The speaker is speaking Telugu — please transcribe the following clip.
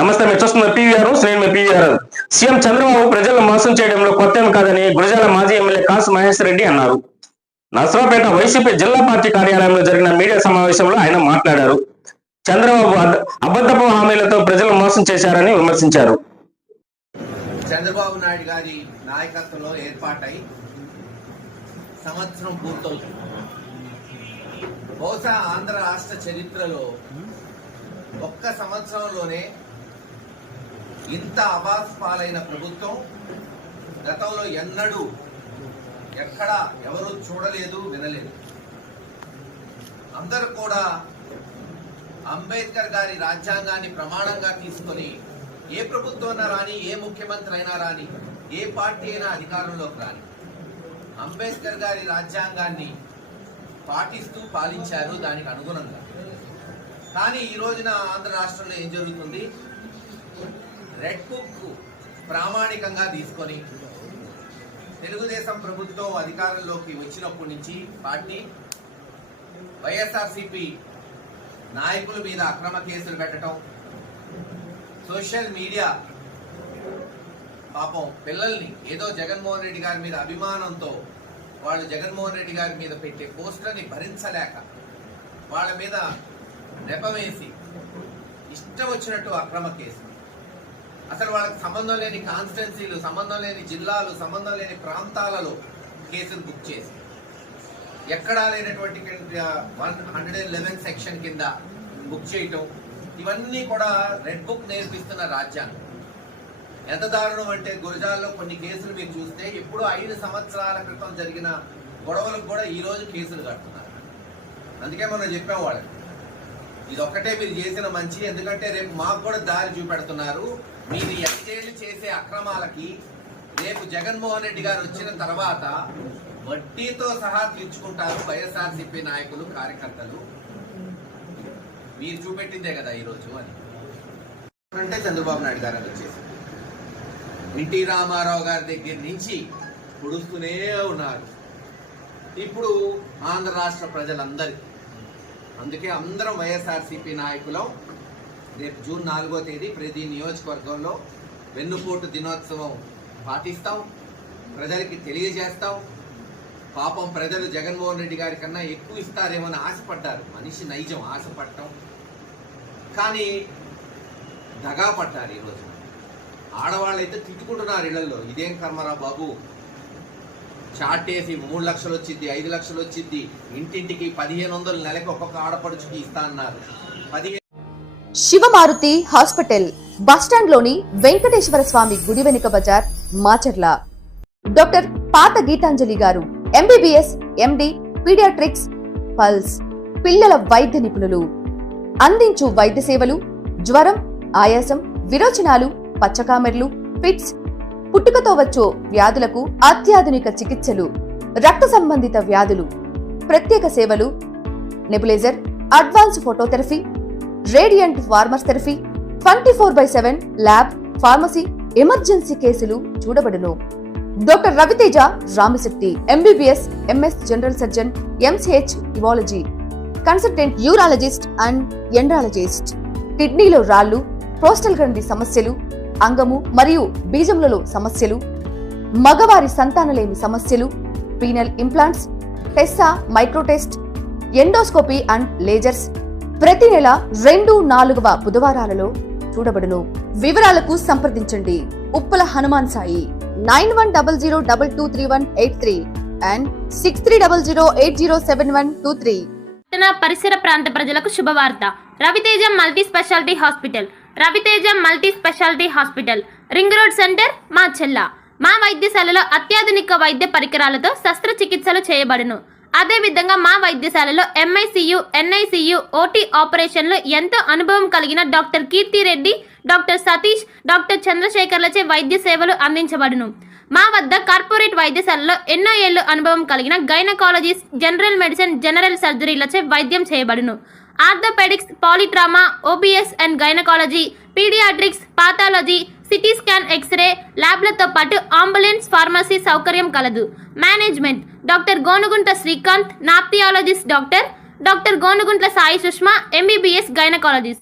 నమస్తే, మీరు చూస్తున్న పీవీఆర్. నేను పీవీఆర్. సీఎం చంద్రబాబు ప్రజలను మోసం చేయడంలో కొత్తేం కాదని గురజాల మాజీ ఎమ్మెల్యే కాసు మహేశ్వర్ రెడ్డి అన్నారు. నర్సరావుపేట వైసీపీ జిల్లా పార్టీ కార్యాలయంలో జరిగిన మీడియా సమావేశంలో ఆయన మాట్లాడారు. చంద్రబాబు అబద్ధపు హామీలతో ప్రజలను మోసం చేశారని విమర్శించారు. చంద్రబాబు నాయుడు గారి నాయకత్వంలో ఏర్పాటై సంవత్సరం పూర్తవుతుంది. బహుశా ఆంధ్ర రాష్ట్ర చరిత్రలో ఒక్క సంవత్సరంలోనే ఇంత అబాస్ పాలైన ప్రభుత్వం గతంలో ఎన్నడూ ఎక్కడా ఎవరూ చూడలేదు, వినలేదు. అందరూ కూడా అంబేద్కర్ గారి రాజ్యాంగాన్ని ప్రమాణంగా తీసుకొని ఏ ప్రభుత్వం అయినా రాని, ఏ ముఖ్యమంత్రి అయినా రాని, ఏ పార్టీ అయినా అధికారంలోకి రాని, అంబేద్కర్ గారి రాజ్యాంగాన్ని పాటిస్తూ పాలించారు దానికి అనుగుణంగా. కానీ ఈ రోజున ఆంధ్ర రాష్ట్రంలో ఏం జరుగుతుంది? రెడ్ బుక్ ప్రామాణికంగా తీసుకొని తెలుగుదేశం ప్రభుత్వం అధికారంలోకి వచ్చినప్పటి నుంచి పార్టీ వైఎస్ఆర్సీపీ నాయకుల మీద అక్రమ కేసులు పెట్టడం, సోషల్ మీడియా పాపం పిల్లల్ని ఏదో జగన్మోహన్ రెడ్డి గారి మీద అభిమానంతో వాళ్ళు జగన్మోహన్ రెడ్డి గారి మీద పెట్టే పోస్టర్ని భరించలేక వాళ్ళ మీద నెపవేసి ఇష్టం వచ్చినట్టు అక్రమ కేసులు, అసలు వాళ్ళకి సంబంధం లేని కాన్స్టిట్యున్సీలు, సంబంధం లేని జిల్లాలు, సంబంధం లేని ప్రాంతాలలో కేసులు బుక్ చేసి ఎక్కడా లేనటువంటి 111 సెక్షన్ కింద బుక్ చేయటం, ఇవన్నీ కూడా రెడ్ బుక్ నేర్పిస్తున్న రాజ్యాంగం. ఎంత దారుణం అంటే గురజాల్లో కొన్ని కేసులు మీరు చూస్తే ఎప్పుడో 5 సంవత్సరాల క్రితం జరిగిన గొడవలకు కూడా ఈ రోజు కేసులు కడుతున్నారు. అందుకే మనం చెప్పాం వాళ్ళకి, ఇది ఒక్కటే మీరు చేసిన మంచి, ఎందుకంటే రేపు మాకు కూడా దారి చూపెడుతున్నారు. మీరు ఎంతేళ్ళు చేసే అక్రమాలకి రేపు జగన్మోహన్ రెడ్డి గారు వచ్చిన తర్వాత వడ్డీతో సహా తీర్చుకుంటారు వైఎస్ఆర్సీపీ నాయకులు, కార్యకర్తలు. మీరు చూపెట్టిందే కదా ఈరోజు అని అంటే చంద్రబాబు నాయుడు గారు వచ్చేసి ఎన్టీ రామారావు గారి దగ్గర నుంచి పొడుస్తూనే ఉన్నారు. ఇప్పుడు ఆంధ్ర రాష్ట్ర ప్రజలందరికీ, అందుకే అందరం వైఎస్ఆర్సీపీ నాయకులం రేపు జూన్ 4వ తేదీ ప్రతి నియోజకవర్గంలో వెన్నుపోటు దినోత్సవం పాటిస్తాం, ప్రజలకి తెలియజేస్తాం. పాపం ప్రజలు జగన్మోహన్ రెడ్డి గారి కన్నా ఎక్కువ ఇస్తారేమో అని ఆశపడ్డారు. మనిషి నైజం ఆశపడటం, కానీ దగా పడ్డారు. ఈరోజు ఆడవాళ్ళు అయితే తిట్టుకుంటున్నారు ఇళ్లలో, ఇదేం కర్మరా బాబు, చాటేసి 3 లక్షలు వచ్చింది, 5 లక్షలు వచ్చింది, ఇంటింటికి 1500 నెలకి ఒక్కొక్క ఆడపడుచుకి ఇస్తా అన్నారు. శివమారుతి హాస్పిటల్ బస్టాండ్ లోని వెంకటేశ్వర స్వామి గుడి వెనుక బజార్, మాచర్ల. డాక్టర్ పాత గీతాంజలి గారు ఎంబీబీఎస్, ఎండి, పీడియాట్రిక్స్, పల్స్, పిల్లల వైద్య నిపుణులు. అందించు వైద్య సేవలు జ్వరం, ఆయాసం, విరోచనాలు, పచ్చకామెర్లు, ఫిట్స్, పుట్టుకతో వచ్చే వ్యాధులకు అత్యాధునిక చికిత్సలు, రక్త సంబంధిత వ్యాధులు, ప్రత్యేక సేవలు, nebulizer, advance phototherapy, radiant warmer therapy, 24/7 lab, pharmacy, emergency కేసులు చూడబడును. Doctor Raviteja Ramisetti MBBS, MS general surgeon, MCh urology, consultant urologist and andrologist. కిడ్నీలో రాళ్లు, ప్రోస్టల్ గ్రంథి సమస్యలు, అంగము మరియు బీజములలో సమస్యలు, మగవారి సంతానలేమి సమస్యలు, penal implants, Tessa, మైక్రోటెస్ట్, endoscopy and lasers ప్రతి నెల 2, 4వ బుధవారాలలో చూడబడును. వివరాలకు సంప్రదించండి ఉప్పల హనుమాన్ సాయి 9100223183 and 6300807123. పరిసర ప్రాంత ప్రజలకు శుభవార్త. Raviteja multi speciality hospital. Raviteja multi speciality hospital, ring road centre, Macherla. మా వైద్యశాలలో అత్యాధునిక వైద్య పరికరాలతో శస్త్రచికిత్సలు చేయబడును. అదేవిధంగా మా వైద్యశాలలో ఎంఐసియు, ఎన్ఐసియు, ఓటీ ఆపరేషన్లు ఎంతో అనుభవం కలిగిన doctor Keerthi Reddy, doctor Satish, doctor చంద్రశేఖర్లచే వైద్య సేవలు అందించబడును. మా వద్ద కార్పొరేట్ వైద్యశాలలో ఎన్నో ఏళ్లు అనుభవం కలిగిన గైనకాలజిస్ట్, జనరల్ మెడిసిన్, జనరల్ సర్జరీలచే వైద్యం చేయబడును. Orthopaedics, polytrauma, OBS and gynaecology, paediatrics, pathology, CT scan, X ray ల్యాబ్లతో పాటు అంబులెన్స్, ఫార్మసీ సౌకర్యం కలదు. Management doctor Gonugunta Srikanth, ophthalmologist doctor Gonuguntla Sai Sushma, MBBS gynaecologist.